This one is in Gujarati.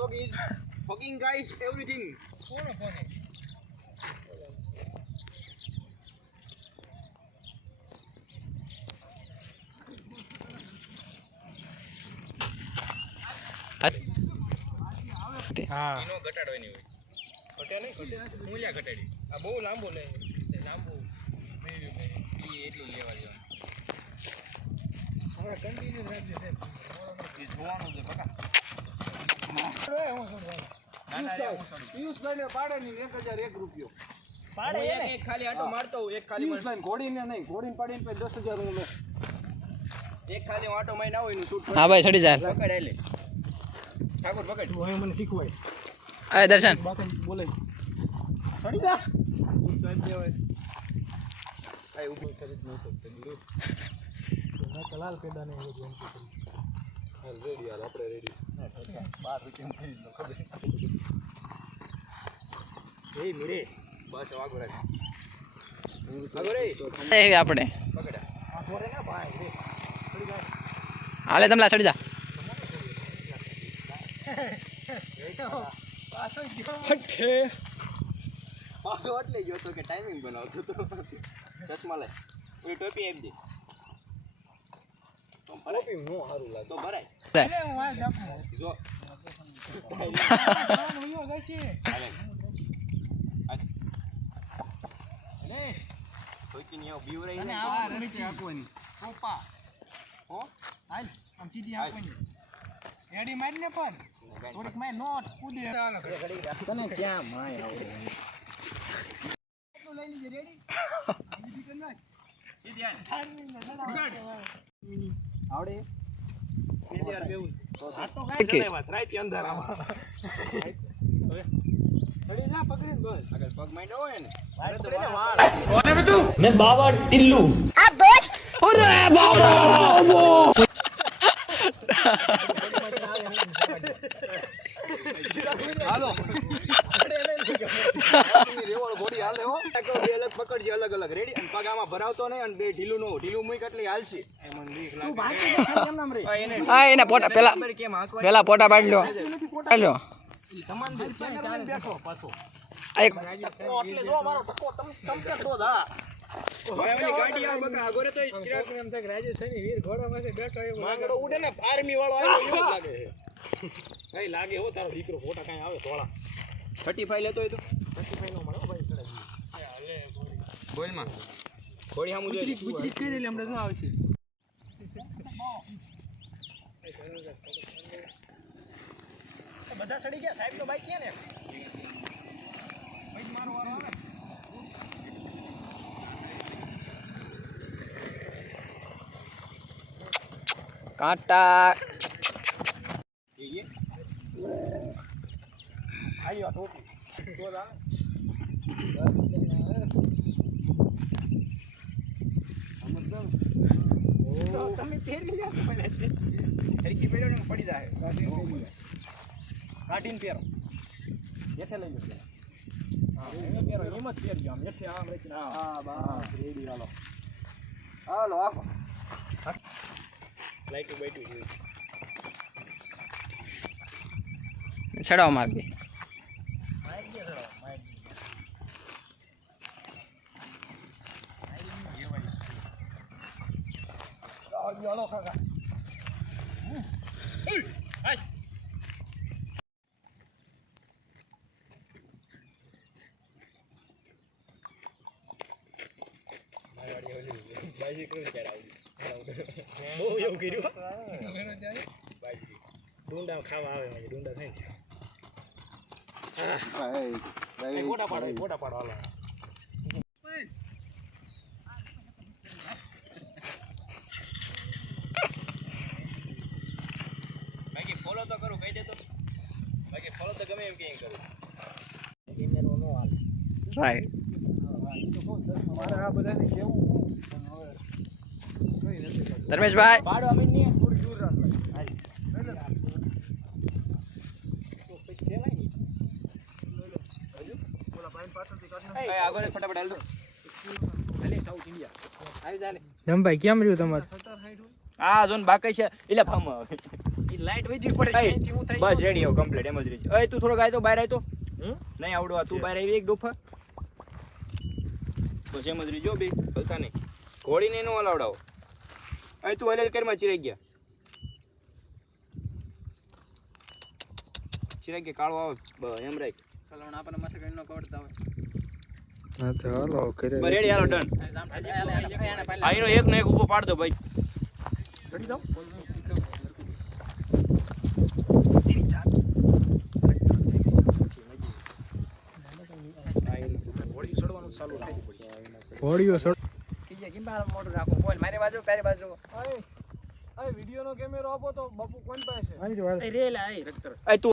vlog is fucking guys everything. હા એનો ઘટાડો એની હોય. ઘટ્યા નહીં, ઘટ્યા. મૂલ્યા ઘટાડી. આ બહુ લાંબુ લે. લાંબુ. એટલું લેવા દેવાનું. ઈ જોવાનું છે બકા. ના, ના, રે, હું છોડી. પિયુષભાઈને પાડે નહીં એક હજાર એક રૂપિયો. પાડે એક- એક ખાલી આંટો મારતો હોઉં, એક ખાલી પિયુષભાઈ ઘોડીને નહીં ઘોડીને પાડીને પછી દસ હજાર હું લઉં. એક ખાલી હું આંટો મારીને આવું એનું શૂટ હા ભાઈ ચડી જાય પકડ આલે. ઠાકોર પકડ. હવે મને શીખવાય. અરે દર્શન. બોલે. બોલાય ચડી જા. કાંઈ ઊભો કરી જ નહીં શકતો, ગુરુ. લાલ પેડા ને એવું બધું હાલ રેડી હાલ આપણે રેડી બાર રૂપિયા ખબર. એ મીરે. બસ વાગો રાખ. આપણે પકડ. આ ઘોડે ના ભાઈ રે હાલે તમલા ચડી જા. ગયો પાછો એટલે ગયો તો કે ટાઈમિંગ બનાવતો તો ચશ્મા લે એ ટોપી આપી દે. તો ભરાય. ટોપી નો સારું લાગે. તો ભરાય. હાલ. કોઈકી ની એડી પણ થોડીક મારી નોટ કૂદી તને ક્યાં માય આવે લઈ લીધે રેડી સીધી આવડે આગળ હોય ને વાળ. તો હાલો. રેવળ ઘોડી હાલે હો. બે અલગ પકડજે અલગ અલગ. રેડી અને પગ આમાં ભરાવતો નહીં અને બે ઢીલું નો ઢીલું મૂક એટલે હાલશે. કેમ નામ રે. હા, એને. પોટા પેલા ખબર કેમ હાંકવા પેલા પોટા પાડી લો. પાડી લો. બેઠો પાછો. આ એક એટલે જો મારો ટકો તમ તમકે તો દા લાગે હો તારો દીકરો ફોટા કઈ આવે ધોળા 35 લેતો હોય તો? પછી નો મળો ભાઈ ચડાવી બોલમાં ઘોડી સામું જોઈ ગુજરી કરી લે હમણાં શું આવશે બધા સડી ગયા સાહેબ તો બાઈક ક્યાં ને? મારો વારો આવે કાંટા આવી આ ટોપી તમે પહેરી લ્યો હરકી પેડો ને પડી જાય કાઢીને પહેરો જેઠે લઈ લો પહેરો. હા પહેરો એમ જ પહેરજો આમ જેઠે આમ રાખીને હા બસ રેડી હાલો હાલો આખો લાઈટું બાઈટું જોઈ ચડાવ માર્ગે เดียวเราครับเฮ้ยไปไปที่เครื่องจะเราโอ้ยโอเคด้วยไปดูดาวข้าวเอาอย่างไรดูดาวให้ไปไปกูดับปอดไปกูดับปอดเอาเลย ફોલો તો કરું કહી દેતો બાકી ફોલો તો ગમે એમ કે કરું. કેમેરો નો હાલે રાઈટ મારે આ બધાને કેવું ધર્મેશભાઈ. પાડો અમે નહીં થોડી દૂર રાખ. ભાઈ આગળ એક ફટાફટ હાલ દો. ભલે સાઉથ ઇન્ડિયા આવી જા ને જમભાઈ કેમ રહ્યું તમારે? આ જોન બાકી છે. એટલે ફામ આવે. લાઈટ વધી પડે હું થઈ બસ રેડી હો કમ્પ્લીટ એમ જ રહી ઓય તું થોડો ગાય તો બહાર આય તો. હું નહીં આવડવા તું બહાર આવી એક ડોફા. બસ એમ જ રહી જો બે હલતા નહીં. ઘોડીને નો હલાવડાવો. અહીં તું હલેલ કરમાં ચિરાઈ ગયા. ચિરાઈ ગયા કાળો આવે બસ એમ રાખ કલવણ આપણને મસ્ત કરીને કવડતા હોય. હા તો હાલો કરે રેડી હાલો ડન આ એક ને એક ઊભો પાડ દો ભાઈ. ચડી જાઓ ઘોડીઓ સડ મોટું રાખો બોલ મારી બાજુ તારી બાજુ. વીડિયો નો કેમેરો આપો તો બાપુ કોણ પાસે? રેલા એ રક્તર અય તું